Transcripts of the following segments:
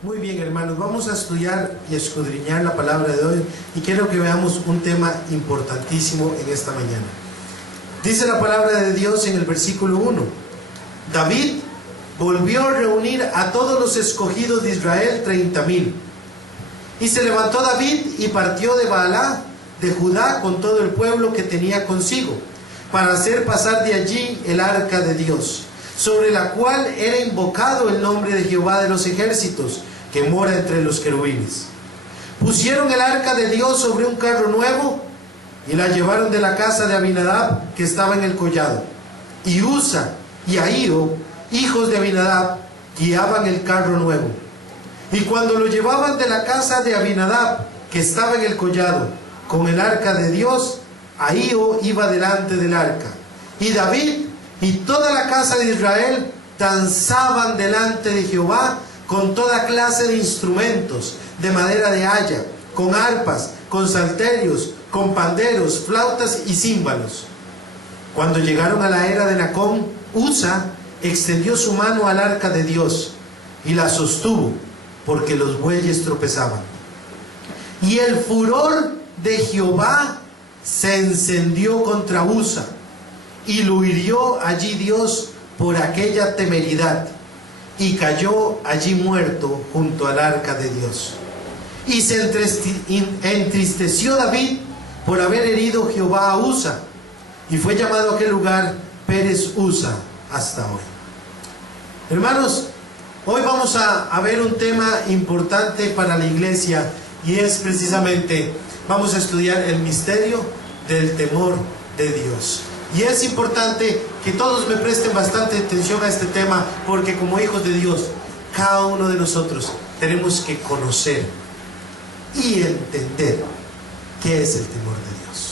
Muy bien, hermanos, vamos a estudiar y escudriñar la palabra de hoy y quiero que veamos un tema importantísimo en esta mañana. Dice la palabra de Dios en el versículo 1: David volvió a reunir a todos los escogidos de Israel, 30,000. Y se levantó David y partió de Baalá de Judá con todo el pueblo que tenía consigo, para hacer pasar de allí el arca de Dios, sobre la cual era invocado el nombre de Jehová de los ejércitos, que mora entre los querubines. Pusieron el arca de Dios sobre un carro nuevo y la llevaron de la casa de Abinadab, que estaba en el collado. Y Usa y Ahío, hijos de Abinadab, guiaban el carro nuevo. Y cuando lo llevaban de la casa de Abinadab, que estaba en el collado, con el arca de Dios, Ahío iba delante del arca. Y David y toda la casa de Israel danzaban delante de Jehová con toda clase de instrumentos de madera de haya, con arpas, con salterios, con panderos, flautas y címbalos. Cuando llegaron a la era de Nacón, Usa extendió su mano al arca de Dios y la sostuvo, porque los bueyes tropezaban. Y el furor de Jehová se encendió contra Usa, y lo hirió allí Dios por aquella temeridad, y cayó allí muerto junto al arca de Dios. Y se entristeció David por haber herido Jehová a Usa, y fue llamado aquel lugar Pérez Usa hasta hoy. Hermanos, hoy vamos a ver un tema importante para la iglesia, y es precisamente, vamos a estudiar el misterio del temor de Dios. Y es importante que todos me presten bastante atención a este tema, porque como hijos de Dios, cada uno de nosotros tenemos que conocer y entender qué es el temor de Dios.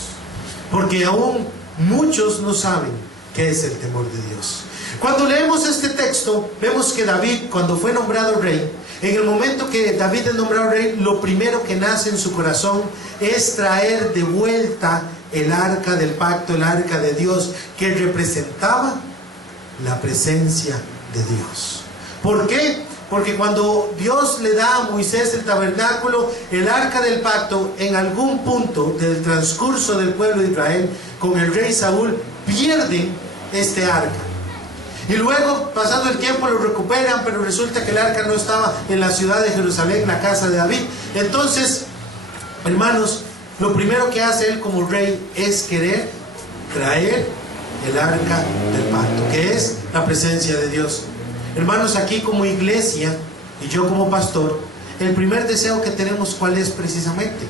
Porque aún muchos no saben qué es el temor de Dios. Cuando leemos este texto, vemos que David, cuando fue nombrado rey, en el momento que David es nombrado rey, lo primero que nace en su corazón es traer de vuelta el arca del pacto, el arca de Dios, que representaba la presencia de Dios. ¿Por qué? Porque cuando Dios le da a Moisés el tabernáculo, el arca del pacto, en algún punto del transcurso del pueblo de Israel, con el rey Saúl, pierden este arca. Y luego, pasando el tiempo, lo recuperan, pero resulta que el arca no estaba en la ciudad de Jerusalén, la casa de David. Entonces, hermanos, lo primero que hace él como rey es querer traer el arca del pacto, que es la presencia de Dios. Hermanos, aquí como iglesia, y yo como pastor, el primer deseo que tenemos, ¿cuál es precisamente?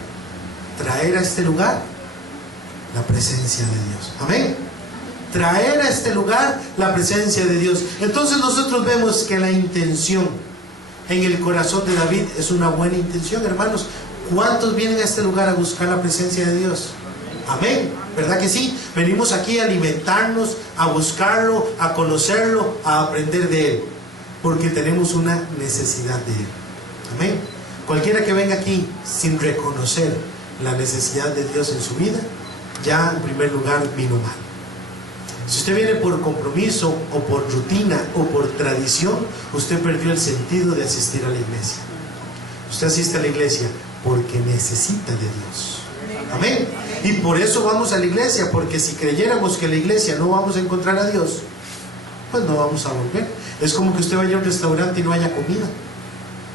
Traer a este lugar la presencia de Dios. Amén. Traer a este lugar la presencia de Dios. Entonces nosotros vemos que la intención en el corazón de David es una buena intención, hermanos. ¿Cuántos vienen a este lugar a buscar la presencia de Dios? Amén, ¿verdad que sí? Venimos aquí a alimentarnos, a buscarlo, a conocerlo, a aprender de Él, porque tenemos una necesidad de Él. Amén. Cualquiera que venga aquí sin reconocer la necesidad de Dios en su vida, ya en primer lugar vino mal. Si usted viene por compromiso o por rutina o por tradición, usted perdió el sentido de asistir a la iglesia. Usted asiste a la iglesia porque necesita de Dios. Amén. Y por eso vamos a la iglesia, porque si creyéramos que en la iglesia no vamos a encontrar a Dios, pues no vamos a volver. Es como que usted vaya a un restaurante y no haya comida.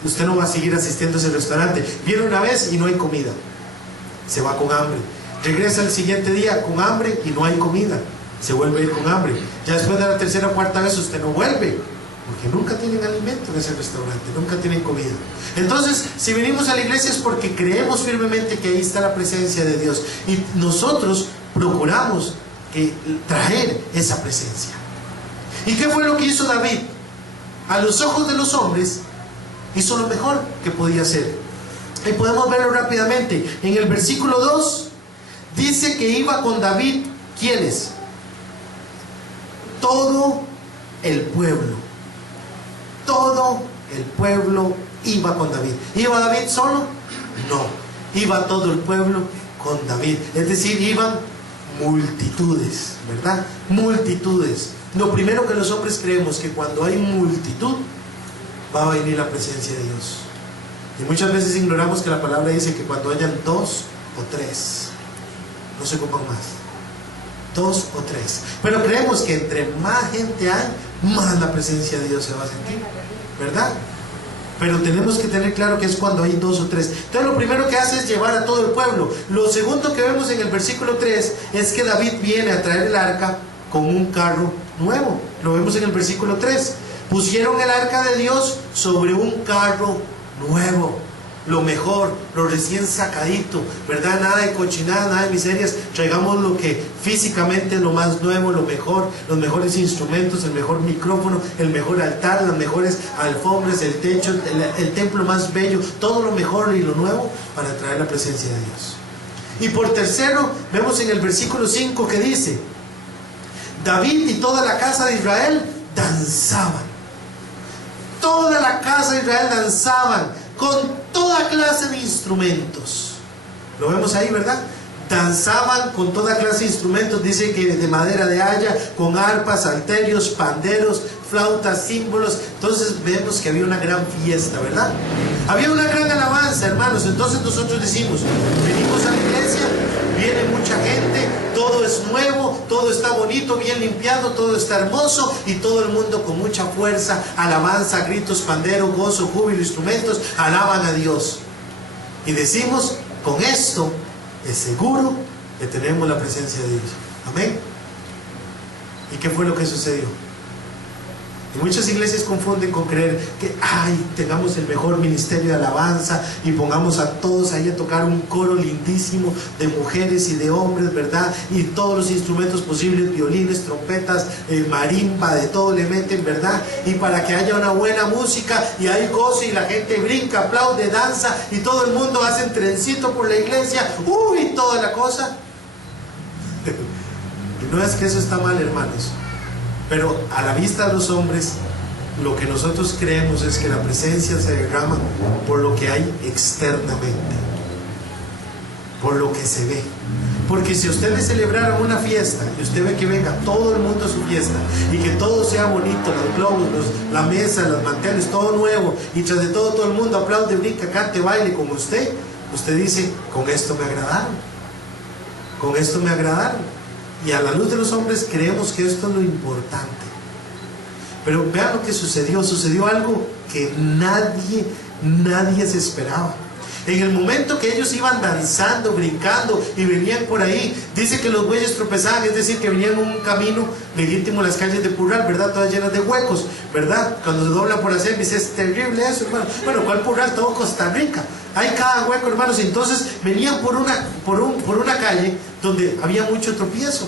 Usted no va a seguir asistiendo a ese restaurante. Viene una vez y no hay comida, se va con hambre. Regresa el siguiente día con hambre y no hay comida, se vuelve a ir con hambre. Ya después de la tercera o cuarta vez usted no vuelve, porque nunca tienen alimento en ese restaurante, nunca tienen comida. Entonces, si venimos a la iglesia es porque creemos firmemente que ahí está la presencia de Dios, y nosotros procuramos traer esa presencia. ¿Y qué fue lo que hizo David? A los ojos de los hombres, hizo lo mejor que podía hacer. Y podemos verlo rápidamente. En el versículo 2, dice que iba con David, ¿quiénes? Todo el pueblo. Todo el pueblo iba con David. ¿Iba David solo? No. Iba todo el pueblo con David. Es decir, iban multitudes, ¿verdad? Multitudes. Lo primero que los hombres creemos, que cuando hay multitud va a venir la presencia de Dios. Y muchas veces ignoramos que la palabra dice que cuando hayan 2 o 3, no se ocupan más, 2 o 3. Pero creemos que entre más gente hay, más la presencia de Dios se va a sentir, ¿verdad? Pero tenemos que tener claro que es cuando hay 2 o 3. Entonces lo primero que hace es llevar a todo el pueblo. Lo segundo que vemos en el versículo 3 es que David viene a traer el arca con un carro nuevo. Lo vemos en el versículo 3. Pusieron el arca de Dios sobre un carro nuevo. Lo mejor, lo recién sacadito, ¿verdad? Nada de cochinada, nada de miserias. Traigamos lo que físicamente es lo más nuevo, lo mejor, los mejores instrumentos, el mejor micrófono, el mejor altar, las mejores alfombras, el techo, el templo más bello, todo lo mejor y lo nuevo para traer la presencia de Dios. Y por tercero, vemos en el versículo 5 que dice: David y toda la casa de Israel danzaban. Toda la casa de Israel danzaban con toda clase de instrumentos. Lo vemos ahí, ¿verdad? Danzaban con toda clase de instrumentos. Dice que de madera de haya, con arpas, salterios, panderos, flautas, símbolos. Entonces vemos que había una gran fiesta, ¿verdad? Había una gran alabanza, hermanos. Entonces nosotros decimos, venimos a la iglesia, viene mucha gente, todo es nuevo, todo está bonito, bien limpiado, todo está hermoso, y todo el mundo con mucha fuerza, alabanza, gritos, pandero, gozo, júbilo, instrumentos, alaban a Dios. Y decimos, con esto es seguro que tenemos la presencia de Dios. Amén. ¿Y qué fue lo que sucedió? Y muchas iglesias confunden con creer que tengamos el mejor ministerio de alabanza y pongamos a todos ahí a tocar un coro lindísimo de mujeres y de hombres, ¿verdad? Y todos los instrumentos posibles, violines, trompetas, marimba, de todo le meten, ¿verdad? Y para que haya una buena música y hay gozo y la gente brinca, aplaude, danza y todo el mundo hace un trencito por la iglesia, y toda la cosa. Y no es que eso está mal, hermanos. Pero a la vista de los hombres, lo que nosotros creemos es que la presencia se derrama por lo que hay externamente, por lo que se ve. Porque si usted le celebrara una fiesta y usted ve que venga todo el mundo a su fiesta y que todo sea bonito, los globos, la mesa, los manteles, todo nuevo, y tras de todo el mundo aplaude, brinca, cante, baile como usted dice, con esto me agradaron, con esto me agradaron. Y a la luz de los hombres creemos que esto es lo importante. Pero vean lo que sucedió. Sucedió algo que nadie se esperaba. En el momento que ellos iban danzando, brincando y venían por ahí, dice que los bueyes tropezaban, es decir, que venían en un camino legítimo, las calles de Purral, ¿verdad? Todas llenas de huecos, ¿verdad? Cuando se doblan por hacer, dice, es terrible eso, hermano. Bueno, ¿cuál Purral? Todo Costa Rica. Hay cada hueco, hermanos. Y entonces venían por una calle donde había mucho tropiezo.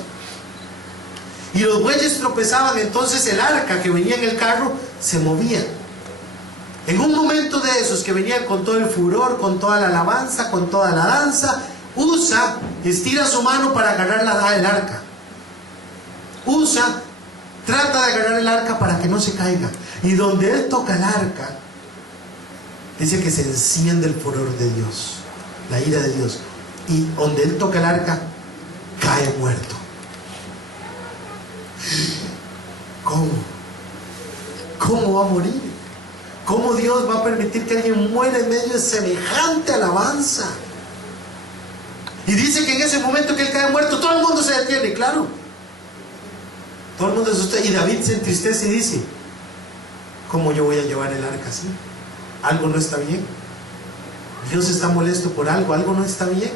Y los bueyes tropezaban, entonces el arca que venía en el carro se movía. En un momento de esos que venían con todo el furor, con toda la alabanza, con toda la danza, Usa estira su mano para agarrar el arca. Usa trata de agarrar el arca para que no se caiga. Y donde él toca el arca, dice que se enciende el furor de Dios, la ira de Dios. Y donde él toca el arca, cae muerto. ¿Cómo? ¿Cómo va a morir? ¿Cómo Dios va a permitir que alguien muera en medio de semejante alabanza? Y dice que en ese momento que él cae muerto, todo el mundo se detiene, claro. Todo el mundo se asusta. Y David se entristece y dice, ¿cómo yo voy a llevar el arca así? Algo no está bien. Dios está molesto por algo, algo no está bien.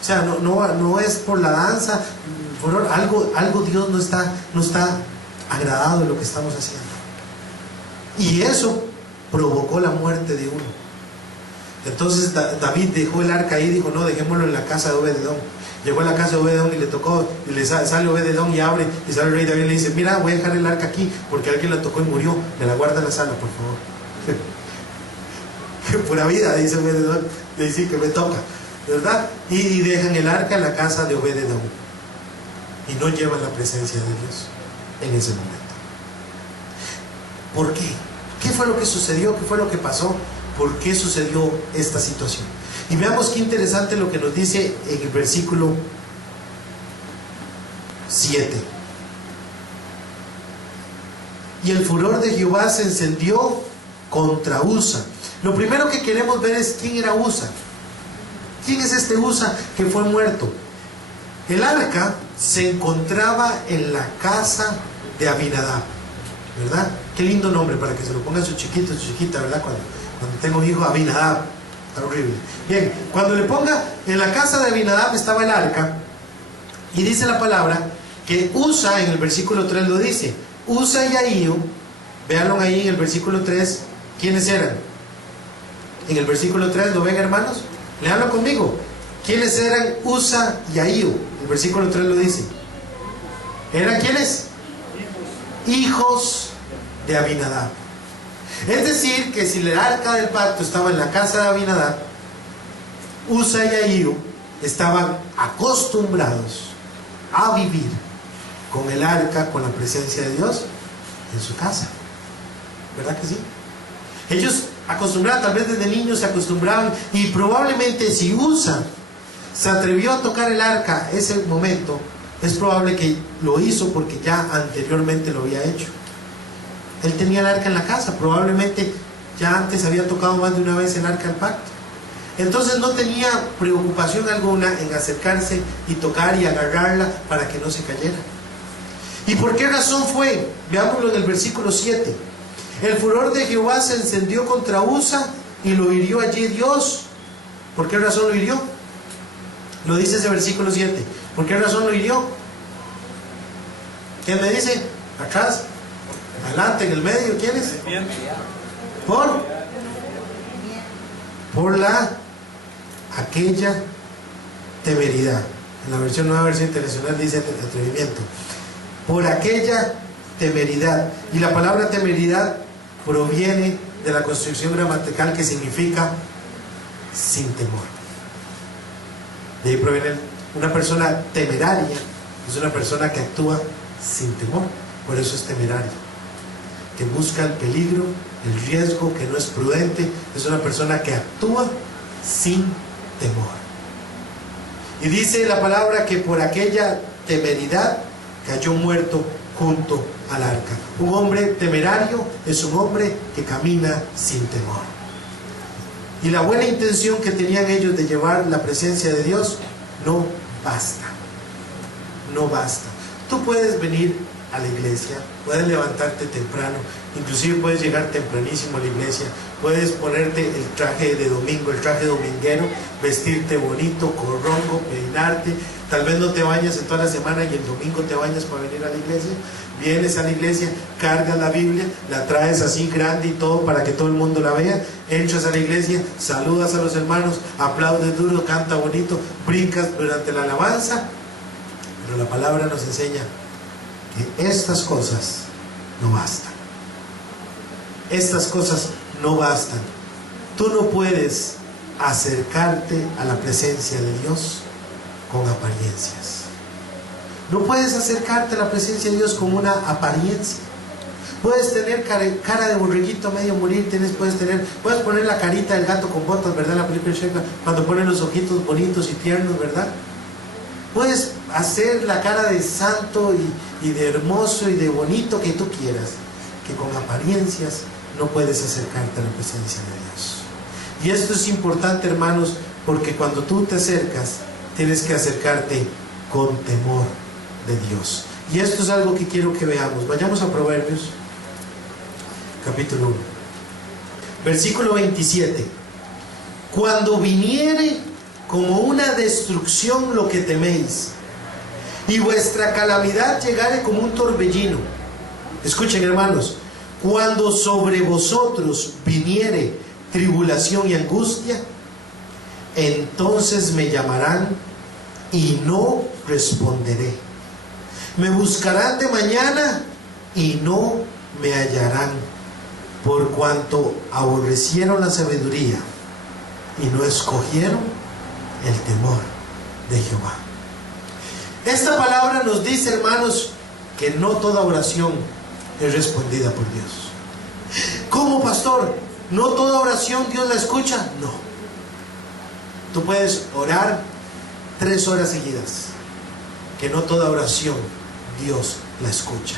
O sea, no es por la danza, por algo Dios no está agradado de lo que estamos haciendo. Y eso provocó la muerte de uno. Entonces David dejó el arca ahí y dijo, no, dejémoslo en la casa de Obed-edom. Llegó a la casa de Obed-edom y le tocó, y le sale Obed-edom y abre, y sale el rey David y le dice, mira, voy a dejar el arca aquí porque alguien la tocó y murió, me la guarda en la sala, por favor. Que pura vida, dice Obed-edom, le dice que me toca, ¿verdad? Y dejan el arca en la casa de Obed-edom y no llevan la presencia de Dios en ese momento. ¿Por qué? ¿Qué fue lo que sucedió? ¿Qué fue lo que pasó? ¿Por qué sucedió esta situación? Y veamos qué interesante lo que nos dice en el versículo 7. Y el furor de Jehová se encendió contra Usa. Lo primero que queremos ver es quién era Usa. ¿Quién es este Usa que fue muerto? El arca se encontraba en la casa de Abinadab, ¿verdad? Qué lindo nombre para que se lo pongan su chiquito, su chiquita, ¿verdad? Cuando tengo hijo, Abinadab, está horrible. Bien, cuando le ponga, en la casa de Abinadab estaba el arca, y dice la palabra que Usa, en el versículo 3 lo dice, Usa y Ahío, véanlo ahí en el versículo 3, ¿quiénes eran? En el versículo 3, ¿lo ven, hermanos? Leanlo conmigo. ¿Quiénes eran Usa y Ahío? El versículo 3 lo dice. ¿Eran quiénes? Hijos de Abinadab. Es decir, que si el arca del pacto estaba en la casa de Abinadab, Usa y Ahío estaban acostumbrados a vivir con el arca, con la presencia de Dios en su casa. ¿Verdad que sí? Ellos acostumbraban, tal vez desde niños se acostumbraban, y probablemente si Usa se atrevió a tocar el arca ese momento, es probable que lo hizo porque ya anteriormente lo había hecho. Él tenía el arca en la casa, probablemente ya antes había tocado más de una vez el arca del pacto. Entonces no tenía preocupación alguna en acercarse y tocar y agarrarla para que no se cayera. ¿Y por qué razón fue? Veámoslo en el versículo 7. El furor de Jehová se encendió contra Usa y lo hirió allí Dios. ¿Por qué razón lo hirió? Lo dice ese versículo 7. ¿Por qué razón lo hirió? ¿Quién me dice? Atrás, adelante, en el medio, ¿quién es? Por aquella temeridad. En la versión nueva versión internacional dice atrevimiento. Por aquella temeridad. Y la palabra temeridad proviene de la construcción gramatical que significa sin temor. De ahí proviene una persona temeraria, es una persona que actúa sin temor, por eso es temerario, que busca el peligro, el riesgo, que no es prudente, es una persona que actúa sin temor. Y dice la palabra que por aquella temeridad cayó muerto junto al arca. Un hombre temerario es un hombre que camina sin temor. Y la buena intención que tenían ellos de llevar la presencia de Dios no basta. No basta. Tú puedes venir a la iglesia, puedes levantarte temprano, inclusive puedes llegar tempranísimo a la iglesia, puedes ponerte el traje de domingo, el traje dominguero, vestirte bonito, corrongo, peinarte, tal vez no te bañas en toda la semana y el domingo te bañas para venir a la iglesia. Vienes a la iglesia, cargas la Biblia, la traes así grande y todo para que todo el mundo la vea, entras a la iglesia, saludas a los hermanos, aplaudes duro, canta bonito, brincas durante la alabanza, pero la palabra nos enseña que estas cosas no bastan. Estas cosas no bastan. Tú no puedes acercarte a la presencia de Dios con apariencias. No puedes acercarte a la presencia de Dios con una apariencia. Puedes tener cara de borreguito medio morir, puedes poner la carita del gato con botas, ¿verdad? En la película Shrek, cuando ponen los ojitos bonitos y tiernos, ¿verdad? Puedes hacer la cara de santo y de hermoso y de bonito que tú quieras, que con apariencias no puedes acercarte a la presencia de Dios. Y esto es importante, hermanos, porque cuando tú te acercas, tienes que acercarte con temor de Dios. Y esto es algo que quiero que veamos. Vayamos a Proverbios, capítulo 1, versículo 27. Cuando viniere como una destrucción lo que teméis, y vuestra calamidad llegare como un torbellino. Escuchen, hermanos, cuando sobre vosotros viniere tribulación y angustia, entonces me llamarán y no responderé. Me buscarán de mañana y no me hallarán, por cuanto aborrecieron la sabiduría y no escogieron el temor de Jehová. Esta palabra nos dice, hermanos, que no toda oración es respondida por Dios. ¿Cómo, pastor? ¿No toda oración Dios la escucha? No. Tú puedes orar 3 horas seguidas, que no toda oración Dios la escucha.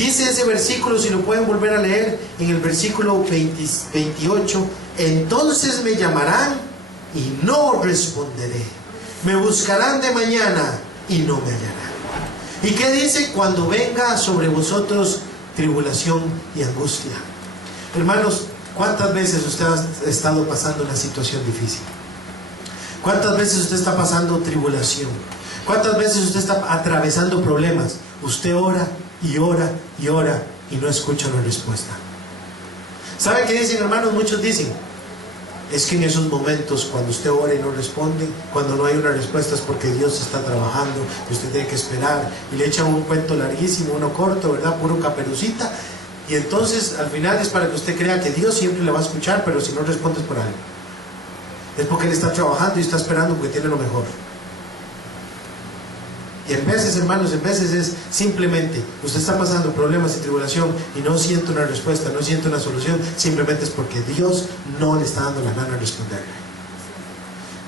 Dice ese versículo, si lo pueden volver a leer, en el versículo 28, entonces me llamarán y no responderé. Me buscarán de mañana y no me hallarán. ¿Y qué dice? Cuando venga sobre vosotros tribulación y angustia. Hermanos, ¿cuántas veces usted ha estado pasando una situación difícil? ¿Cuántas veces usted está pasando tribulación? ¿Cuántas veces usted está atravesando problemas? Usted ora y ora y ora y no escucha una respuesta. ¿Sabe qué dicen, hermanos? Muchos dicen, es que en esos momentos cuando usted ora y no responde, cuando no hay una respuesta, es porque Dios está trabajando y usted tiene que esperar, y le echan un cuento larguísimo, uno corto, ¿verdad? Puro caperucita, y entonces al final es para que usted crea que Dios siempre le va a escuchar, pero si no responde es por algo. Es porque Él está trabajando y está esperando porque tiene lo mejor. Y en veces, hermanos, en veces es simplemente, usted está pasando problemas y tribulación y no siente una respuesta, no siente una solución, simplemente es porque Dios no le está dando la gana de responderle.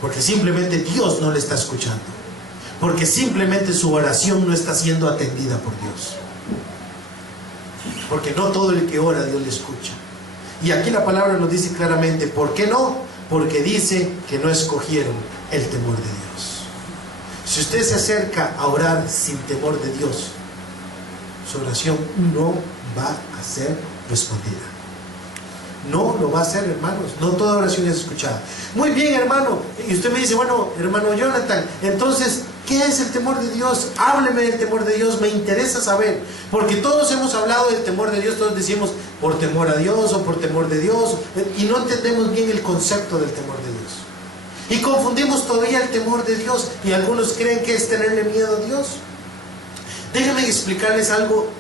Porque simplemente Dios no le está escuchando. Porque simplemente su oración no está siendo atendida por Dios. Porque no todo el que ora Dios le escucha. Y aquí la palabra nos dice claramente, ¿por qué no? Porque dice que no escogieron el temor de Dios. Si usted se acerca a orar sin temor de Dios, su oración no va a ser respondida. No lo va a hacer, hermanos. No toda oración es escuchada. Muy bien, hermano. Y usted me dice, bueno, hermano Jonathan, entonces, ¿qué es el temor de Dios? Hábleme del temor de Dios, me interesa saber. Porque todos hemos hablado del temor de Dios, todos decimos por temor a Dios o por temor de Dios, y no entendemos bien el concepto del temor de Dios. Y confundimos todavía el temor de Dios, y algunos creen que es tenerle miedo a Dios. Déjenme explicarles algo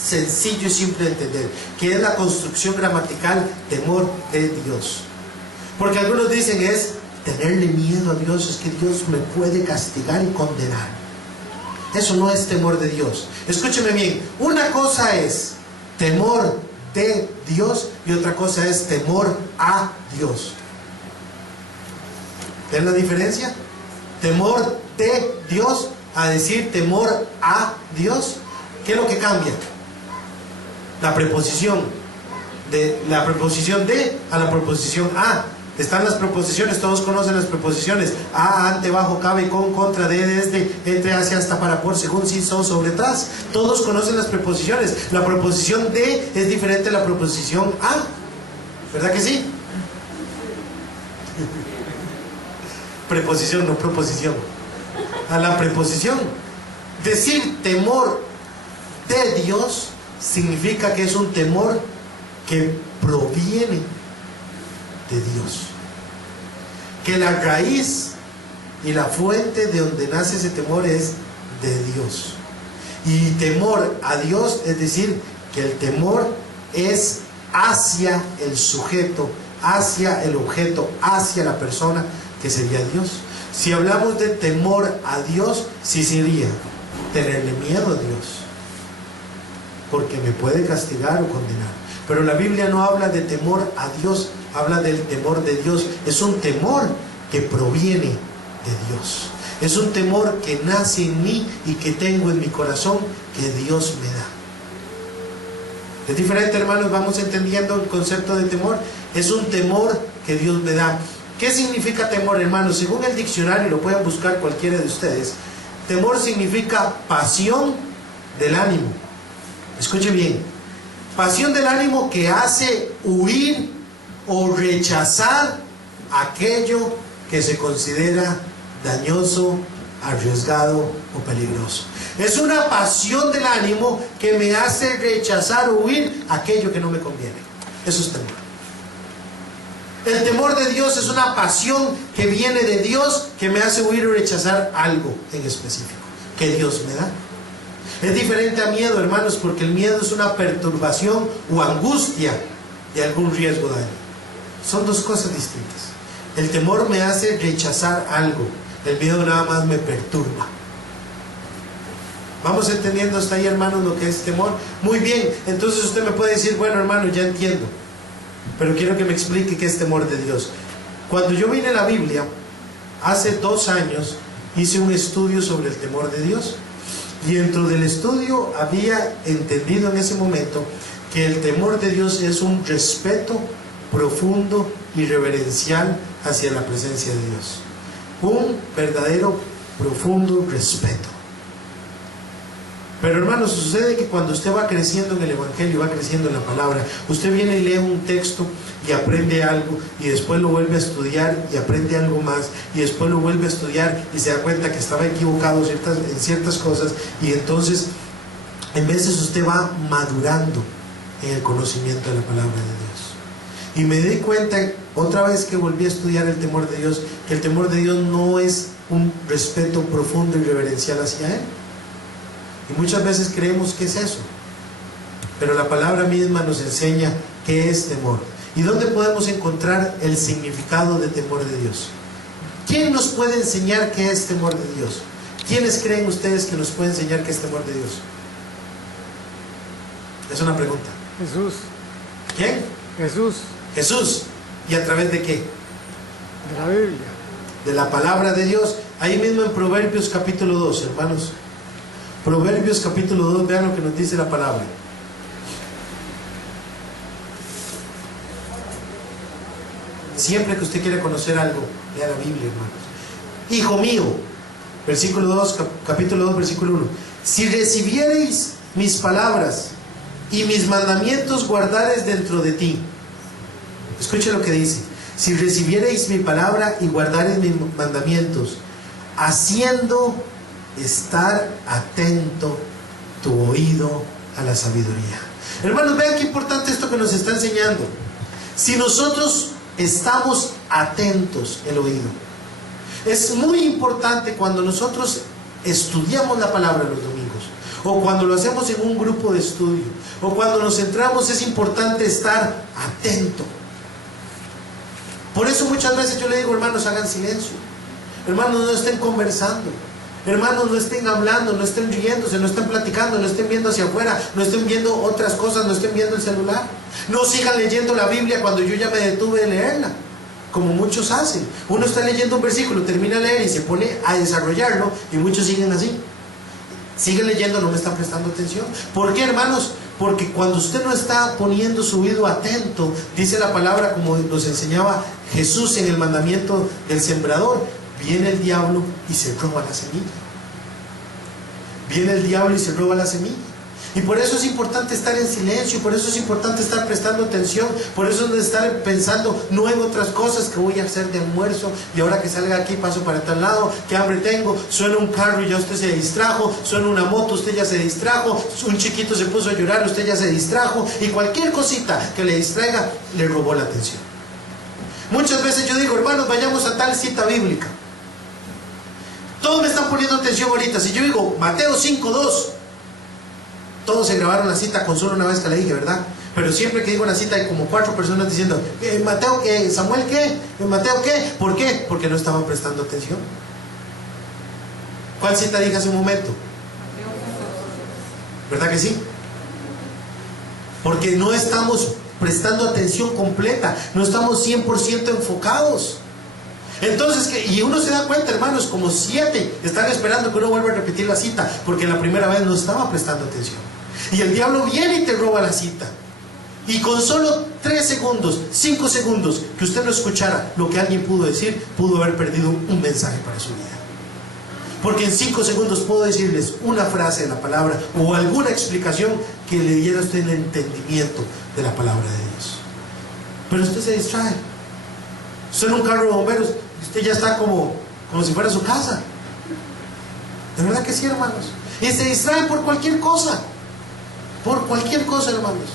sencillo y simple de entender, que es la construcción gramatical temor de Dios. Porque algunos dicen es tenerle miedo a Dios, es que Dios me puede castigar y condenar. Eso no es temor de Dios. Escúcheme bien, una cosa es temor de Dios y otra cosa es temor a Dios. ¿Ven la diferencia? Temor de Dios a decir temor a Dios. ¿Qué es lo que cambia? La preposición. De la preposición de a la preposición a. Están las preposiciones, todos conocen las preposiciones. A, ante, bajo, cabe, con, contra, de, desde, entre, hacia, hasta, para, por, según, sin, son, sobre, tras. Todos conocen las preposiciones. La preposición de es diferente a la preposición a. ¿Verdad que sí? Preposición, no proposición. A la preposición. Decir temor de Dios significa que es un temor que proviene de Dios. Que la raíz y la fuente de donde nace ese temor es de Dios. Y temor a Dios es decir, que el temor es hacia el sujeto, hacia el objeto, hacia la persona, que sería Dios. Si hablamos de temor a Dios, sí sería tenerle miedo a Dios, porque me puede castigar o condenar. Pero la Biblia no habla de temor a Dios, habla del temor de Dios. Es un temor que proviene de Dios. Es un temor que nace en mí y que tengo en mi corazón, que Dios me da. Es diferente, hermanos, vamos entendiendo el concepto de temor. Es un temor que Dios me da. ¿Qué significa temor, hermanos? Según el diccionario, lo pueden buscar cualquiera de ustedes. Temor significa pasión del ánimo. Escuche bien. Pasión del ánimo que hace huir o rechazar aquello que se considera dañoso, arriesgado o peligroso. Es una pasión del ánimo que me hace rechazar o huir aquello que no me conviene. Eso es temor. El temor de Dios es una pasión que viene de Dios, que me hace huir o rechazar algo en específico que Dios me da. Es diferente a miedo, hermanos, porque el miedo es una perturbación o angustia de algún riesgo de daño. Son dos cosas distintas. El temor me hace rechazar algo, el miedo nada más me perturba. ¿Vamos entendiendo hasta ahí, hermanos, lo que es temor? Muy bien, entonces usted me puede decir, bueno, hermano, ya entiendo, pero quiero que me explique qué es temor de Dios. Cuando yo vine a la Biblia, hace 2 años, hice un estudio sobre el temor de Dios. Y dentro del estudio había entendido en ese momento que el temor de Dios es un respeto profundo y reverencial hacia la presencia de Dios. Un verdadero, profundo respeto. Pero hermanos, sucede que cuando usted va creciendo en el Evangelio, va creciendo en la palabra, usted viene y lee un texto y aprende algo, y después lo vuelve a estudiar y aprende algo más, y después lo vuelve a estudiar y se da cuenta que estaba equivocado en ciertas cosas, y entonces en veces usted va madurando en el conocimiento de la palabra de Dios. Y me di cuenta, otra vez que volví a estudiar el temor de Dios, que el temor de Dios no es un respeto profundo y reverencial hacia Él. Y muchas veces creemos que es eso, pero la palabra misma nos enseña qué es temor. ¿Y dónde podemos encontrar el significado de temor de Dios? ¿Quién nos puede enseñar qué es temor de Dios? ¿Quiénes creen ustedes que nos puede enseñar qué es temor de Dios? Es una pregunta. Jesús. ¿Quién? Jesús. Jesús. ¿Y a través de qué? De la Biblia. De la palabra de Dios. Ahí mismo en Proverbios capítulo 2, hermanos. Proverbios capítulo 2, vean lo que nos dice la palabra. Siempre que usted quiere conocer algo, lea la Biblia, hermanos. Hijo mío, versículo 2, capítulo 2, versículo 1. Si recibiereis mis palabras y mis mandamientos guardares dentro de ti. Escuche lo que dice. Si recibiereis mi palabra y guardareis mis mandamientos, haciendo estar atento tu oído a la sabiduría. Hermanos, vean qué importante esto que nos está enseñando. Si nosotros estamos atentos el oído, es muy importante cuando nosotros estudiamos la palabra los domingos, o cuando lo hacemos en un grupo de estudio, o cuando nos centramos, es importante estar atento. Por eso muchas veces yo le digo, hermanos, hagan silencio, hermanos, no estén conversando, hermanos, no estén hablando, no estén riéndose, no estén platicando, no estén viendo hacia afuera, no estén viendo otras cosas, no estén viendo el celular. No sigan leyendo la Biblia cuando yo ya me detuve de leerla, como muchos hacen. Uno está leyendo un versículo, termina de leer y se pone a desarrollarlo, y muchos siguen así. Siguen leyendo, no me están prestando atención. ¿Por qué, hermanos? Porque cuando usted no está poniendo su oído atento, dice la palabra, como nos enseñaba Jesús en el mandamiento del sembrador, viene el diablo y se roba la semilla. Viene el diablo y se roba la semilla. Y por eso es importante estar en silencio, por eso es importante estar prestando atención, por eso es de estar pensando no en otras cosas que voy a hacer de almuerzo, y ahora que salga aquí paso para tal lado, qué hambre tengo, suena un carro y ya usted se distrajo, suena una moto, usted ya se distrajo, un chiquito se puso a llorar, usted ya se distrajo, y cualquier cosita que le distraiga, le robó la atención. Muchas veces yo digo, hermanos, vayamos a tal cita bíblica. Todos me están poniendo atención ahorita. Si yo digo Mateo 5:2, todos se grabaron la cita con solo una vez que la dije, ¿verdad? Pero siempre que digo una cita hay como 4 personas diciendo, Mateo, Samuel, ¿qué? Mateo, ¿qué? ¿Por qué? Porque no estaban prestando atención. ¿Cuál cita dije hace un momento? ¿Verdad que sí? Porque no estamos prestando atención completa, no estamos 100% enfocados. Entonces, y uno se da cuenta, hermanos, como 7 están esperando que uno vuelva a repetir la cita, porque la primera vez no estaba prestando atención. Y el diablo viene y te roba la cita. Y con solo 3 segundos, 5 segundos que usted no escuchara lo que alguien pudo decir, pudo haber perdido un mensaje para su vida. Porque en 5 segundos puedo decirles una frase de la palabra o alguna explicación que le diera a usted el entendimiento de la palabra de Dios. Pero usted se distrae. Usted en un carro de bomberos, usted ya está como si fuera su casa. De verdad que sí, hermanos. Y se distraen por cualquier cosa. Por cualquier cosa, hermanos.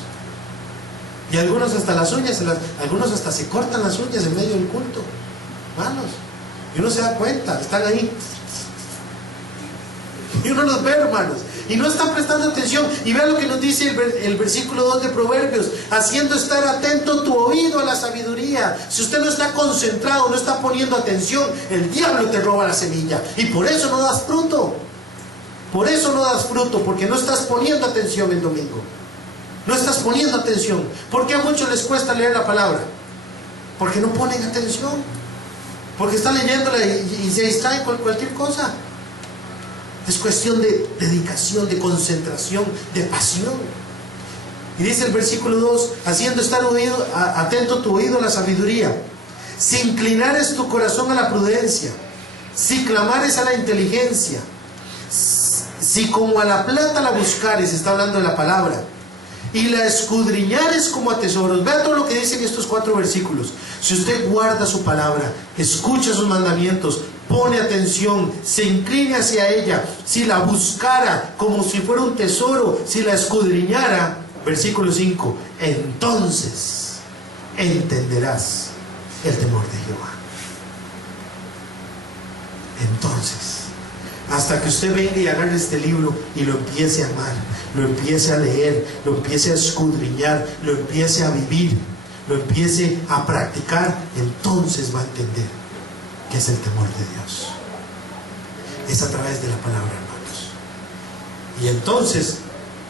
Y algunos hasta las uñas, algunos hasta se cortan las uñas en medio del culto, hermanos. Y uno se da cuenta, están ahí. Y uno los ve, hermanos, y no están prestando atención. Y vean lo que nos dice el versículo 2 de Proverbios: haciendo estar atento tu oído a la sabiduría. Si usted no está concentrado, no está poniendo atención, el diablo te roba la semilla. Y por eso no das fruto. Por eso no das fruto, porque no estás poniendo atención el domingo. No estás poniendo atención. ¿Por qué a muchos les cuesta leer la palabra? Porque no ponen atención. Porque están leyéndola y se distraen con cualquier cosa. Es cuestión de dedicación, de concentración, de pasión. Y dice el versículo 2, haciendo estar atento tu oído a la sabiduría, si inclinares tu corazón a la prudencia, si clamares a la inteligencia, si como a la plata la buscares, está hablando de la palabra, y la escudriñares como a tesoros. Vea todo lo que dicen estos 4 versículos. Si usted guarda su palabra, escucha sus mandamientos, pone atención, se incline hacia ella, si la buscara como si fuera un tesoro, si la escudriñara, versículo 5, entonces entenderás el temor de Jehová. Entonces, hasta que usted venga y agarre este libro y lo empiece a amar, lo empiece a leer, lo empiece a escudriñar, lo empiece a vivir, lo empiece a practicar, entonces va a entender qué es el temor de Dios. Es a través de la palabra, hermanos. Y entonces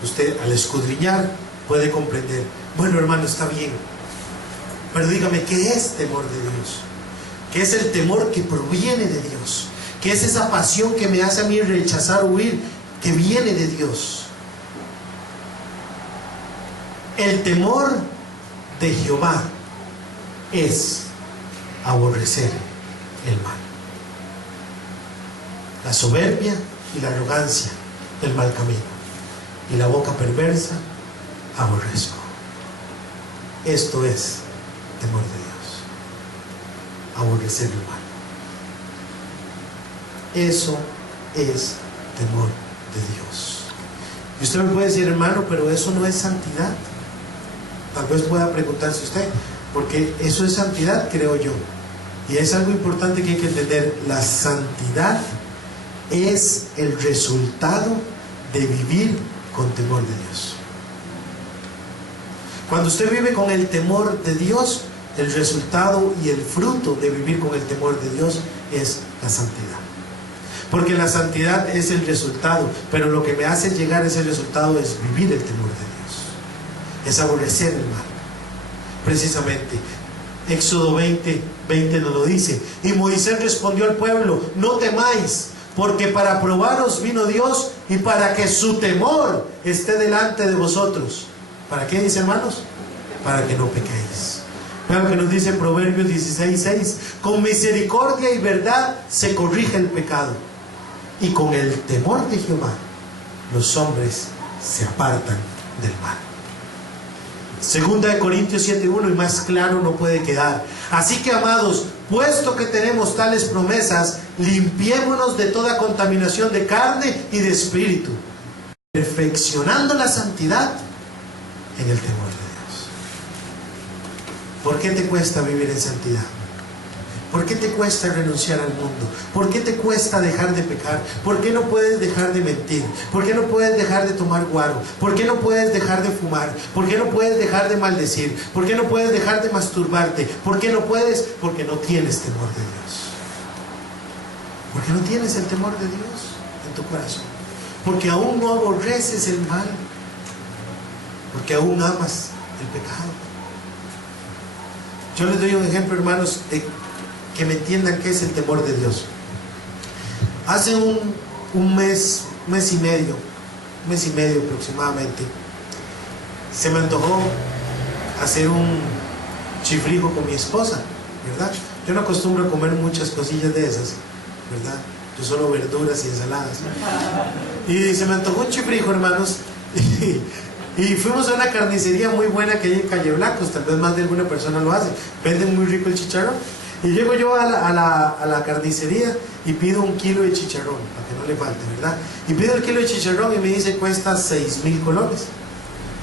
usted, al escudriñar, puede comprender, bueno, hermano, está bien, pero dígame, ¿qué es temor de Dios? ¿Qué es el temor que proviene de Dios? ¿Qué es esa pasión que me hace a mí rechazar o huir, que viene de Dios? El temor de Jehová es aborrecer el mal. La soberbia y la arrogancia, el mal camino. Y la boca perversa, aborrezco. Esto es temor de Dios. Aborrecer el mal. Eso es temor de Dios. Y usted me puede decir, hermano, pero eso no es santidad. Tal vez pueda preguntarse usted, porque eso es santidad, creo yo. Y es algo importante que hay que entender. La santidad es el resultado de vivir con temor de Dios. Cuando usted vive con el temor de Dios, el resultado y el fruto de vivir con el temor de Dios es la santidad. Porque la santidad es el resultado, pero lo que me hace llegar a ese resultado es vivir el temor de Dios, es aborrecer el mal. Precisamente Éxodo 20 nos lo dice. Y Moisés respondió al pueblo, no temáis, porque para probaros vino Dios y para que su temor esté delante de vosotros. ¿Para qué dice, hermanos? Para que no pequéis. Vean lo que nos dice Proverbios 16:6. Con misericordia y verdad se corrige el pecado, y con el temor de Jehová los hombres se apartan del mal. Segunda de Corintios 7:1, y más claro no puede quedar. Así que, amados, puesto que tenemos tales promesas, limpiémonos de toda contaminación de carne y de espíritu, perfeccionando la santidad en el temor de Dios. ¿Por qué te cuesta vivir en santidad? ¿Por qué te cuesta renunciar al mundo? ¿Por qué te cuesta dejar de pecar? ¿Por qué no puedes dejar de mentir? ¿Por qué no puedes dejar de tomar guaro? ¿Por qué no puedes dejar de fumar? ¿Por qué no puedes dejar de maldecir? ¿Por qué no puedes dejar de masturbarte? ¿Por qué no puedes? Porque no tienes temor de Dios. Porque no tienes el temor de Dios en tu corazón. Porque aún no aborreces el mal. Porque aún amas el pecado. Yo les doy un ejemplo, hermanos, de que me entiendan qué es el temor de Dios. Hace un mes y medio aproximadamente, se me antojó hacer un chifrijo con mi esposa, ¿verdad? Yo no acostumbro a comer muchas cosillas de esas, ¿verdad? Yo solo verduras y ensaladas. Y se me antojó un chifrijo, hermanos, y fuimos a una carnicería muy buena que hay en Calle Blancos, tal vez más de alguna persona lo hace. Venden muy rico el chicharrón. Y llego yo a la carnicería y pido 1 kilo de chicharrón, para que no le falte, ¿verdad? Y pido el kilo de chicharrón y me dice, cuesta 6,000 colones.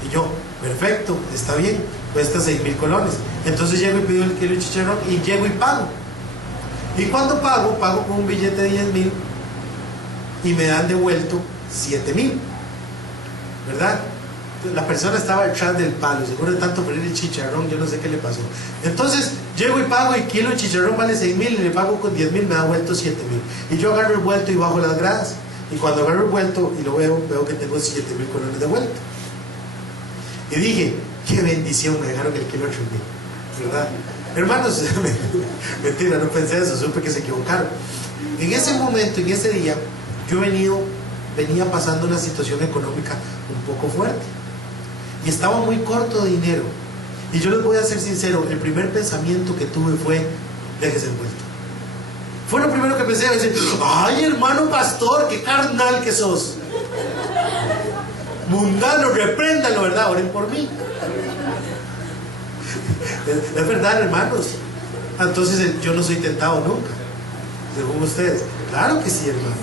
Y yo, perfecto, está bien, cuesta 6,000 colones. Entonces llego y pido el kilo de chicharrón y llego y pago. Y cuando pago con un billete de 10,000 y me dan devuelto 7,000, ¿verdad? La persona estaba detrás del palo, seguro de tanto pedir el chicharrón, yo no sé qué le pasó. Entonces llego y pago, y kilo de chicharrón vale 6,000 y le pago con 10,000, me da vuelto 7,000. Y yo agarro el vuelto y bajo las gradas, y cuando agarro el vuelto y lo veo que tengo 7,000 colones de vuelto. Y dije, qué bendición, me dejaron el kilo de 8,000, ¿verdad? Hermanos, mentira, no pensé eso, supe que se equivocaron. En ese momento, en ese día, yo he venido venía pasando una situación económica un poco fuerte y estaba muy corto de dinero. Y yo les voy a ser sincero, el primer pensamiento que tuve fue: déjese el vuelto. Fue lo primero que pensé, decir: ay, hermano pastor, qué carnal que sos, mundano, repréndalo, ¿verdad? Oren por mí. Es verdad, hermanos. Entonces yo no soy tentado nunca, según ustedes. Claro que sí, hermanos,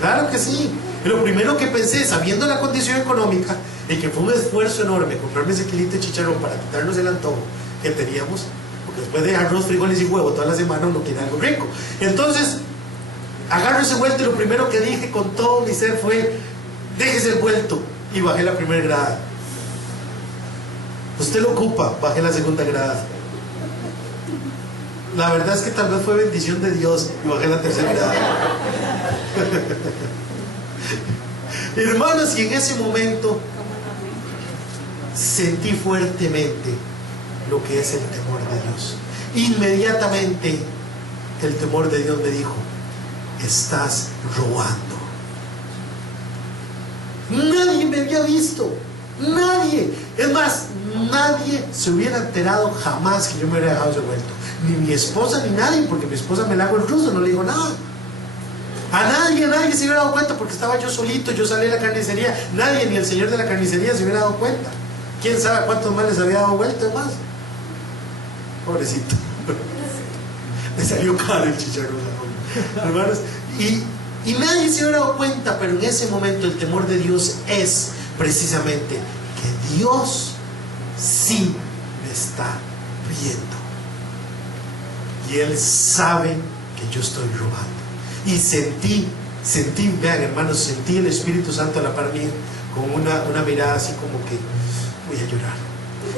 claro que sí. Y lo primero que pensé, sabiendo la condición económica, y que fue un esfuerzo enorme comprarme ese kilito de chicharrón para quitarnos el antojo que teníamos, porque después de arroz, frijoles y huevo toda la semana uno quiere algo rico. Entonces agarro ese vuelto y lo primero que dije con todo mi ser fue: déjese el vuelto. Y bajé la primera grada. Usted lo ocupa, bajé la segunda grada. La verdad es que tal vez fue bendición de Dios y bajé la tercera grada. Hermanos, y en ese momento sentí fuertemente lo que es el temor de Dios. Inmediatamente el temor de Dios me dijo: estás robando. Nadie me había visto, nadie. Es más, nadie se hubiera enterado jamás que yo me hubiera dejado ese vuelto. Ni mi esposa ni nadie, porque mi esposa me la hago el ruso, no le digo nada. A nadie se hubiera dado cuenta, porque estaba yo solito, yo salí a la carnicería. Nadie, ni el señor de la carnicería se hubiera dado cuenta. ¿Quién sabe cuántos más les había dado vuelta más? Pobrecito. Me salió caro el chicharrón, hermanos. Y nadie se hubiera dado cuenta, pero en ese momento el temor de Dios es precisamente que Dios sí me está viendo. Y Él sabe que yo estoy robando. Y sentí, vean hermanos, sentí el Espíritu Santo a la par mía, con una mirada así como que voy a llorar.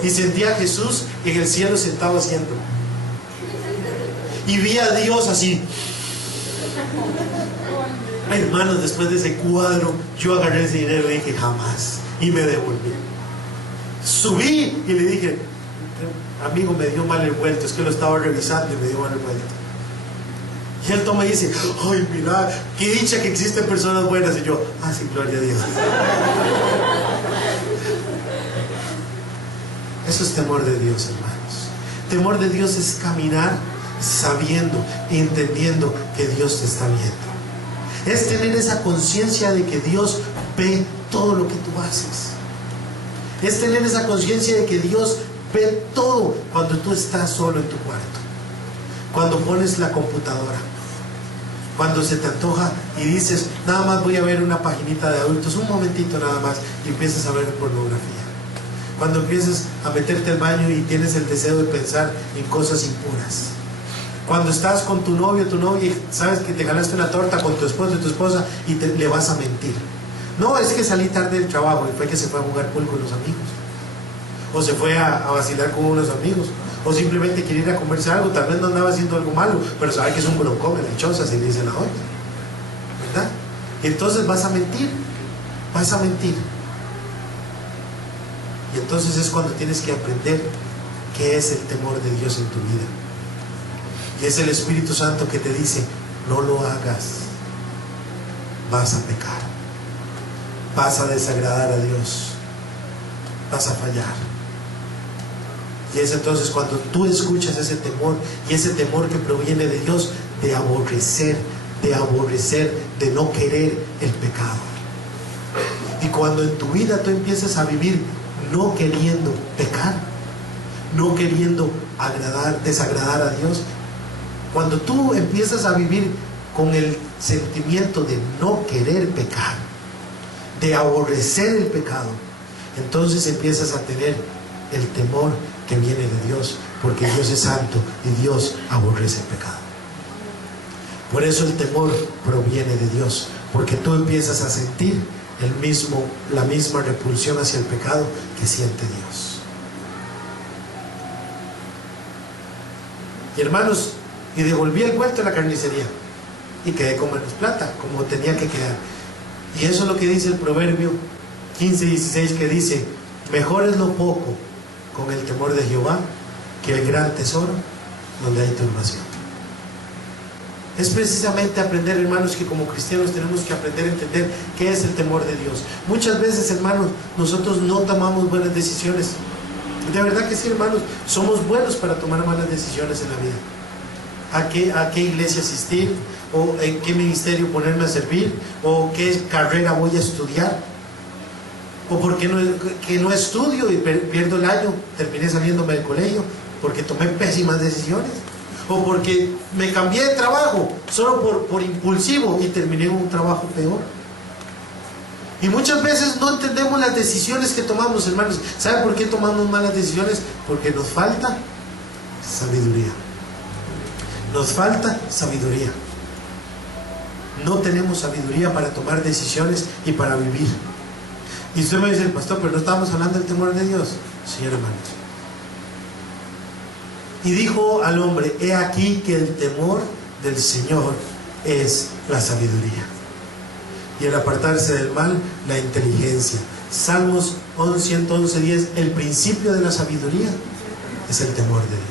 Y sentí a Jesús en el cielo sentado haciendo. Y vi a Dios así. Hermanos, después de ese cuadro, yo agarré ese dinero y dije: jamás. Y me devolví. Subí y le dije: amigo, me dio mal el vuelto, es que lo estaba revisando y me dio mal el vuelto. Y él toma y dice: ay, mira, qué dicha que existen personas buenas. Y yo: ah, sí, gloria a Dios. Eso es temor de Dios, hermanos. Temor de Dios es caminar sabiendo y entendiendo que Dios te está viendo. Es tener esa conciencia de que Dios ve todo lo que tú haces. Es tener esa conciencia de que Dios ve todo cuando tú estás solo en tu cuarto. Cuando pones la computadora. Cuando se te antoja y dices: nada más voy a ver una paginita de adultos, un momentito nada más, y empiezas a ver pornografía. Cuando empiezas a meterte al baño y tienes el deseo de pensar en cosas impuras. Cuando estás con tu novio, tu novia, y sabes que te ganaste una torta con tu esposo y tu esposa y le vas a mentir. No, es que salí tarde del trabajo y fue que se fue a jugar pool con los amigos. O se fue a vacilar con unos amigos. O simplemente quiere ir a comerse algo. Tal vez no andaba haciendo algo malo, pero sabe que es un broncón en la choza, se le dice la olla. ¿Verdad? Y entonces vas a mentir. Vas a mentir. Y entonces es cuando tienes que aprender qué es el temor de Dios en tu vida. Y es el Espíritu Santo que te dice: no lo hagas, vas a pecar, vas a desagradar a Dios, vas a fallar. Y es entonces cuando tú escuchas ese temor, y ese temor que proviene de Dios, de aborrecer, de no querer el pecado. Y cuando en tu vida tú empiezas a vivir no queriendo pecar, no queriendo desagradar a Dios, cuando tú empiezas a vivir con el sentimiento de no querer pecar, de aborrecer el pecado, entonces empiezas a tener el temor que viene de Dios, porque Dios es santo y Dios aborrece el pecado. Por eso el temor proviene de Dios, porque tú empiezas a sentir la misma repulsión hacia el pecado que siente Dios. Y hermanos, y devolví el vuelto a la carnicería y quedé con menos plata, como tenía que quedar. Y eso es lo que dice el Proverbio 15:16, que dice: mejor es lo poco con el temor de Jehová que el gran tesoro donde hay turbación. Es precisamente aprender, hermanos, que como cristianos tenemos que aprender a entender qué es el temor de Dios. Muchas veces, hermanos, nosotros no tomamos buenas decisiones. De verdad que sí, hermanos, somos buenos para tomar malas decisiones en la vida. ¿A qué iglesia asistir? ¿O en qué ministerio ponerme a servir? ¿O qué carrera voy a estudiar? ¿O por qué no estudio y pierdo el año? Terminé saliéndome del colegio porque tomé pésimas decisiones. O porque me cambié de trabajo solo por impulsivo y terminé en un trabajo peor. Y muchas veces no entendemos las decisiones que tomamos, hermanos. ¿Saben por qué tomamos malas decisiones? Porque nos falta sabiduría. Nos falta sabiduría. No tenemos sabiduría para tomar decisiones y para vivir. Y usted me dice, pastor, pero no estábamos hablando del temor de Dios. Sí, hermanos. Y dijo al hombre, he aquí que el temor del Señor es la sabiduría. Y el apartarse del mal, la inteligencia. Salmos 111:10, el principio de la sabiduría es el temor de Dios.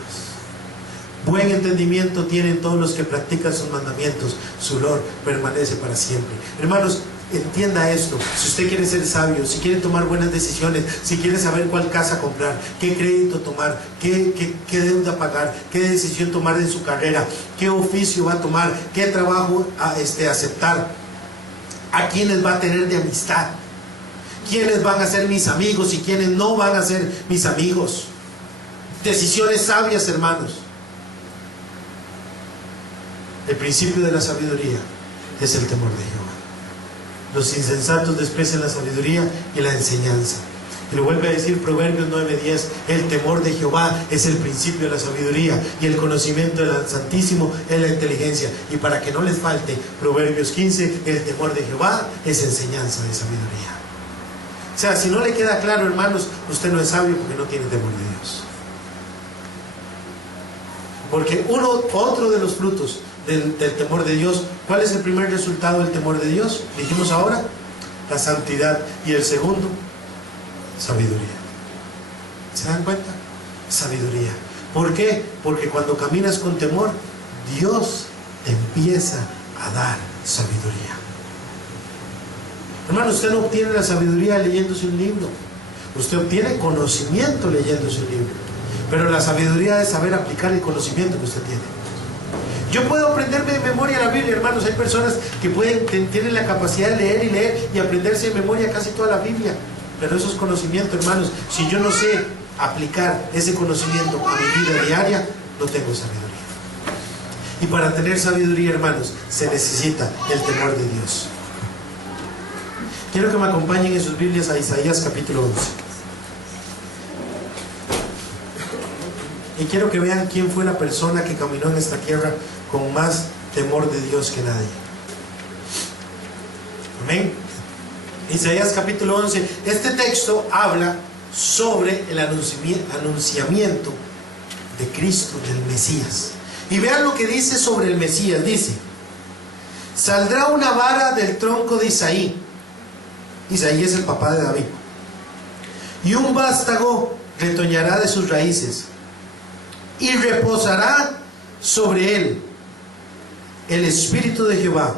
Buen entendimiento tienen todos los que practican sus mandamientos, su olor permanece para siempre. Hermanos, entienda esto. Si usted quiere ser sabio, si quiere tomar buenas decisiones, si quiere saber cuál casa comprar, qué crédito tomar, qué deuda pagar, qué decisión tomar en su carrera, qué oficio va a tomar, qué trabajo aceptar, a quiénes va a tener de amistad, quiénes van a ser mis amigos y quiénes no van a ser mis amigos. Decisiones sabias, hermanos. El principio de la sabiduría es el temor de Jehová. Los insensatos desprecian la sabiduría y la enseñanza. Y lo vuelve a decir Proverbios 9:10, el temor de Jehová es el principio de la sabiduría y el conocimiento del Santísimo es la inteligencia. Y para que no les falte, Proverbios 15, el temor de Jehová es enseñanza de sabiduría. O sea, si no le queda claro, hermanos, usted no es sabio porque no tiene temor de Dios. Porque otro de los frutos del temor de Dios, ¿cuál es el primer resultado del temor de Dios? Dijimos ahora, la santidad. Y el segundo, sabiduría. ¿Se dan cuenta? Sabiduría. ¿Por qué? Porque cuando caminas con temor, Dios te empieza a dar sabiduría. Hermano, usted no obtiene la sabiduría leyéndose un libro. Usted obtiene conocimiento leyéndose un libro. Pero la sabiduría es saber aplicar el conocimiento que usted tiene. Yo puedo aprenderme de memoria la Biblia, hermanos. Hay personas que tienen la capacidad de leer y aprenderse de memoria casi toda la Biblia. Pero eso es conocimiento, hermanos. Si yo no sé aplicar ese conocimiento a mi vida diaria, no tengo sabiduría. Y para tener sabiduría, hermanos, se necesita el temor de Dios. Quiero que me acompañen en sus Biblias a Isaías capítulo 11. Y quiero que vean quién fue la persona que caminó en esta tierra con más temor de Dios que nadie. Amén. Isaías capítulo 11. Este texto habla sobre el anunciamiento de Cristo, del Mesías. Y vean lo que dice sobre el Mesías. Dice, saldrá una vara del tronco de Isaí. Isaí es el papá de David. Y un vástago retoñará de sus raíces. Y reposará sobre él el espíritu de Jehová,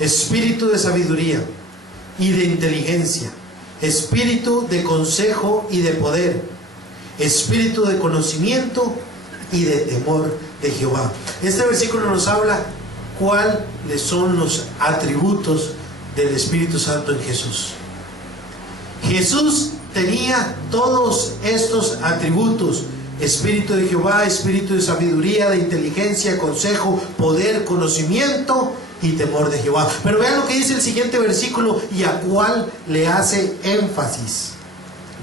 espíritu de sabiduría y de inteligencia, espíritu de consejo y de poder, espíritu de conocimiento y de temor de Jehová. Este versículo nos habla cuáles son los atributos del Espíritu Santo en Jesús. Jesús tenía todos estos atributos: espíritu de Jehová, espíritu de sabiduría, de inteligencia, consejo, poder, conocimiento y temor de Jehová. Pero vean lo que dice el siguiente versículo y a cuál le hace énfasis.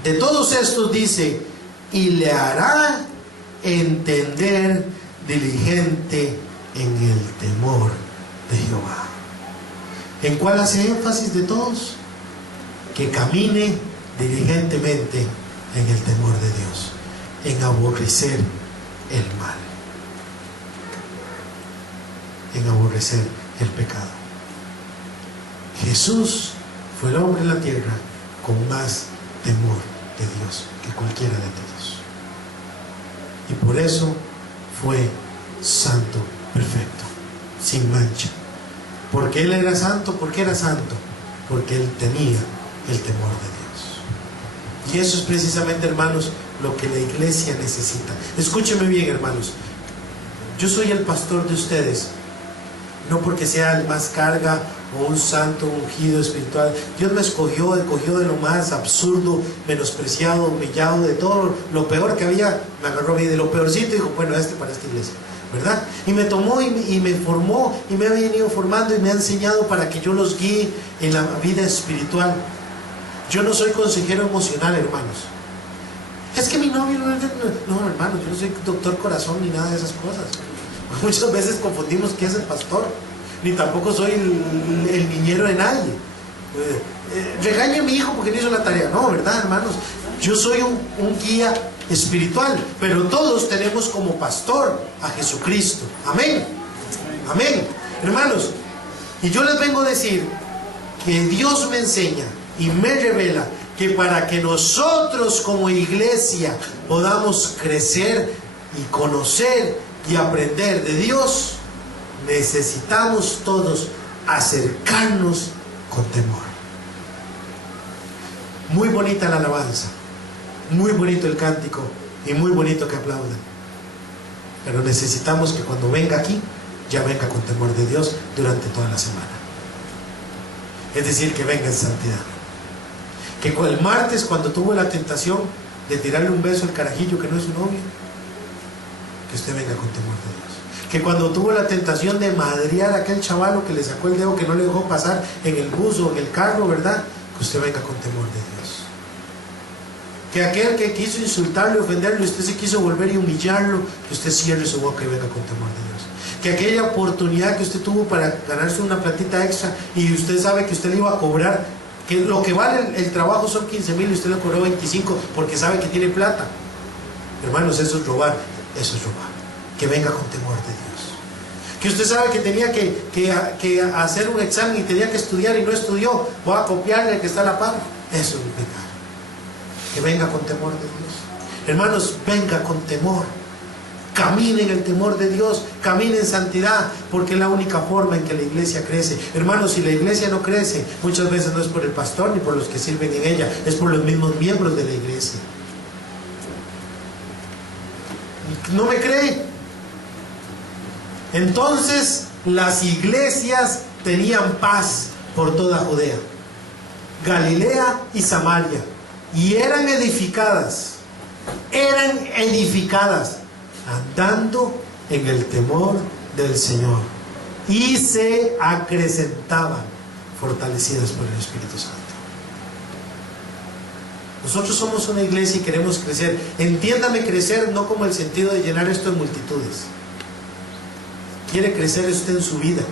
De todos estos dice, y le hará entender diligente en el temor de Jehová. ¿En cuál hace énfasis de todos? Que camine diligentemente en el temor de Dios, en aborrecer el mal, en aborrecer el pecado. Jesús fue el hombre en la tierra con más temor de Dios que cualquiera de todos. Y por eso fue santo, perfecto. sin mancha. Porque Él era santo. ¿Por qué era santo? Porque Él tenía el temor de Dios. Y eso es precisamente, hermanos, lo que la iglesia necesita. Escúcheme bien, hermanos. Yo soy el pastor de ustedes, no porque sea el más carga o un santo ungido espiritual. Dios me escogió de lo más absurdo, menospreciado, humillado, de todo lo peor que había. Me agarró de lo peorcito y dijo, bueno, para esta iglesia, ¿verdad? Y me tomó y me formó y me ha venido formando y me ha enseñado para que yo los guíe en la vida espiritual. Yo no soy consejero emocional, hermanos. Es que mi novio no, hermanos, yo no soy doctor corazón ni nada de esas cosas. Muchas veces confundimos quién es el pastor, ni tampoco soy el niñero de nadie. Regañe a mi hijo porque no hizo la tarea. No, ¿verdad, hermanos? Yo soy un guía espiritual, pero todos tenemos como pastor a Jesucristo. Amén. Amén. Hermanos, y yo les vengo a decir que Dios me enseña y me revela que para que nosotros como iglesia podamos crecer y conocer y aprender de Dios, necesitamos todos acercarnos con temor. Muy bonita la alabanza, muy bonito el cántico y muy bonito que aplaudan, pero necesitamos que cuando venga aquí ya venga con temor de Dios durante toda la semana. Es decir, que venga en santidad. Que el martes, cuando tuvo la tentación de tirarle un beso al carajillo que no es su novio, que usted venga con temor de Dios. Que cuando tuvo la tentación de madrear a aquel chavalo que le sacó el dedo, que no le dejó pasar en el bus o en el carro, ¿verdad? Que usted venga con temor de Dios. Que aquel que quiso insultarle, ofenderle, usted se quiso volver y humillarlo, que usted cierre su boca y venga con temor de Dios. Que aquella oportunidad que usted tuvo para ganarse una platita extra y usted sabe que usted le iba a cobrar, que lo que vale el trabajo son 15,000 y usted le cobró 25 porque sabe que tiene plata. Hermanos, eso es robar. Eso es robar. Que venga con temor de Dios. Que usted sabe que tenía que hacer un examen y tenía que estudiar y no estudió. Voy a copiarle al que está a la par. Eso es pecar. Que venga con temor de Dios. Hermanos, venga con temor. Camine en el temor de Dios. Camine en santidad. Porque es la única forma en que la iglesia crece. Hermanos, si la iglesia no crece, muchas veces no es por el pastor ni por los que sirven en ella. Es por los mismos miembros de la iglesia. ¿No me cree? Entonces las iglesias tenían paz por toda Judea, Galilea y Samaria, y eran edificadas, andando en el temor del Señor, y se acrecentaban, fortalecidas por el Espíritu Santo. Nosotros somos una iglesia y queremos crecer. Entiéndame, crecer no como el sentido de llenar esto en multitudes. Quiere crecer usted en su vida,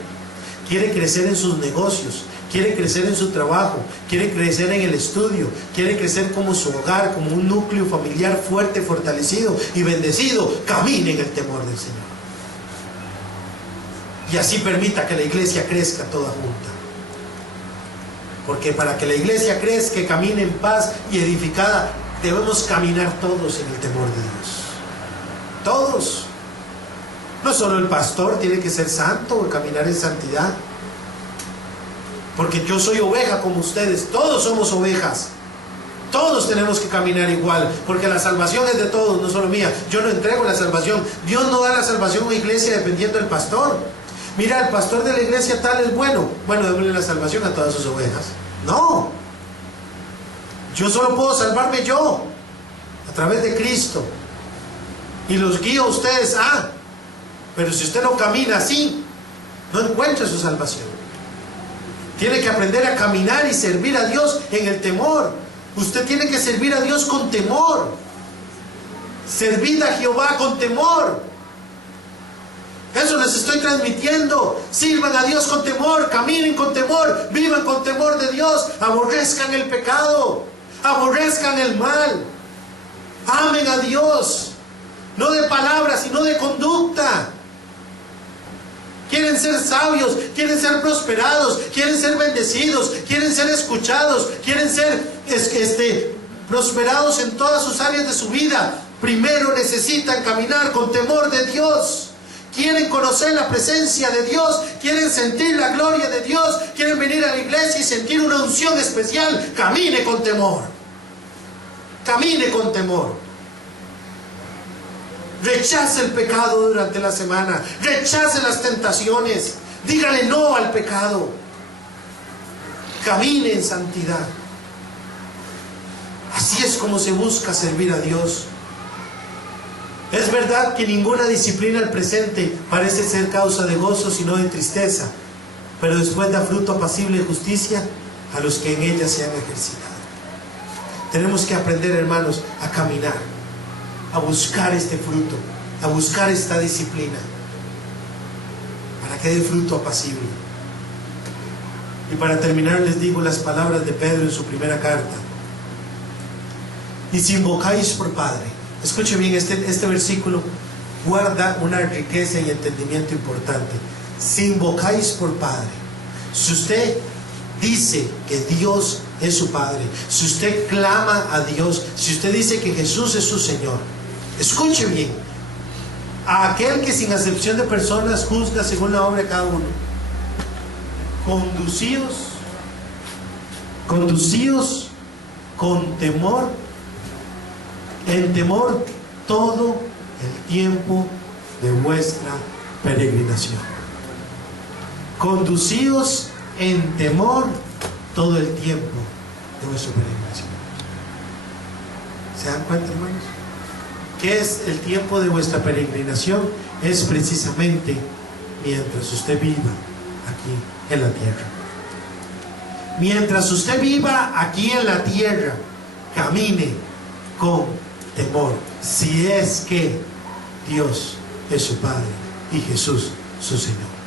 quiere crecer en sus negocios, quiere crecer en su trabajo, quiere crecer en el estudio, quiere crecer como su hogar, como un núcleo familiar fuerte, fortalecido y bendecido. Camine en el temor del Señor. Y así permita que la iglesia crezca toda junta. Porque para que la iglesia crezca, camine en paz y edificada, debemos caminar todos en el temor de Dios. Todos. No solo el pastor tiene que ser santo o caminar en santidad. Porque yo soy oveja como ustedes. Todos somos ovejas. Todos tenemos que caminar igual. Porque la salvación es de todos, no solo mía. Yo no entrego la salvación. Dios no da la salvación a una iglesia dependiendo del pastor. Mira, el pastor de la iglesia tal es bueno. Bueno, démosle la salvación a todas sus ovejas. No. Yo solo puedo salvarme yo. A través de Cristo. Y los guío a ustedes. Pero si usted no camina así, no encuentra su salvación. Tiene que aprender a caminar y servir a Dios en el temor. Usted tiene que servir a Dios con temor. Servid a Jehová con temor. Eso les estoy transmitiendo. Sirvan a Dios con temor, caminen con temor, vivan con temor de Dios, aborrezcan el pecado, aborrezcan el mal, amen a Dios, no de palabras, sino de conducta. Quieren ser sabios, quieren ser prosperados, quieren ser bendecidos, quieren ser escuchados, quieren ser prosperados en todas sus áreas de su vida. Primero necesitan caminar con temor de Dios. quieren conocer la presencia de Dios, quieren sentir la gloria de Dios, quieren venir a la iglesia y sentir una unción especial, camine con temor. Camine con temor. Rechace el pecado durante la semana. Rechace las tentaciones. Dígale no al pecado. Camine en santidad. Así es como se busca servir a Dios. Es verdad que ninguna disciplina al presente parece ser causa de gozo, sino de tristeza, pero después da fruto apacible de justicia a los que en ella se han ejercitado. Tenemos que aprender, hermanos, a caminar, a buscar este fruto, a buscar esta disciplina, para que dé fruto apacible. Y para terminar les digo las palabras de Pedro en su primera carta. Y si invocáis por Padre, escuche bien, este versículo guarda una riqueza y entendimiento importante. Si invocáis por Padre, si usted dice que Dios es su Padre, si usted clama a Dios, si usted dice que Jesús es su Señor, escuche bien, a aquel que sin acepción de personas juzga según la obra de cada uno, conducíos con temor, en temor todo el tiempo de vuestra peregrinación. Conducíos en temor todo el tiempo de vuestra peregrinación. ¿Se dan cuenta, hermanos? ¿Qué es el tiempo de vuestra peregrinación? Es precisamente mientras usted viva aquí en la tierra. Mientras usted viva aquí en la tierra, camine con temor, si es que Dios es su Padre y Jesús su Señor.